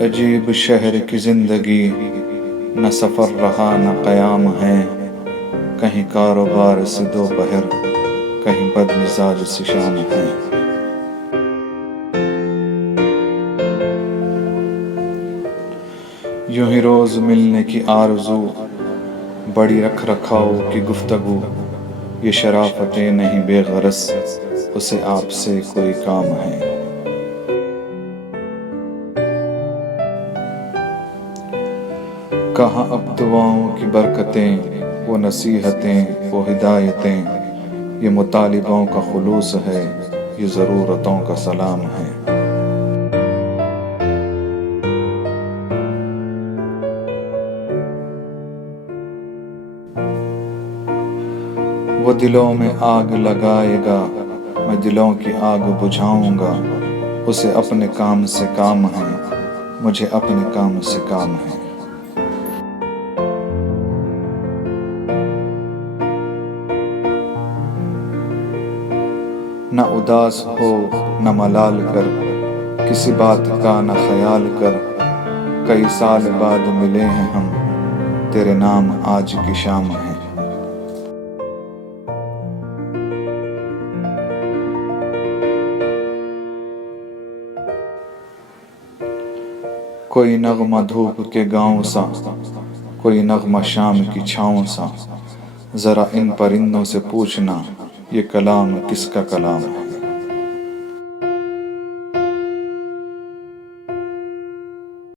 عجیب شہر کی زندگی، نہ سفر رہا نہ قیام ہے، کہیں کاروبار سے دوپہر، کہیں بد مزاج سے شام ہے۔ یوں ہی روز ملنے کی آرزو، بڑی رکھ رکھاؤ کی گفتگو، یہ شرافتیں نہیں بے غرض، اسے آپ سے کوئی کام ہے۔ کہاں اب دعاؤں کی برکتیں، وہ نصیحتیں وہ ہدایتیں، یہ مطالبوں کا خلوص ہے، یہ ضرورتوں کا سلام ہے۔ وہ دلوں میں آگ لگائے گا، میں دلوں کی آگ بجھاؤں گا، اسے اپنے کام سے کام ہے، مجھے اپنے کام سے کام ہے۔ نہ اداس ہو نہ ملال کر، کسی بات کا نہ خیال کر، کئی سال بعد ملے ہیں ہم، تیرے نام آج کی شام ہے۔ کوئی نغمہ دھوپ کے گاؤں سا، کوئی نغمہ شام کی چھاؤں سا، ذرا ان پرندوں سے پوچھنا، یہ کلام کس کا کلام ہے۔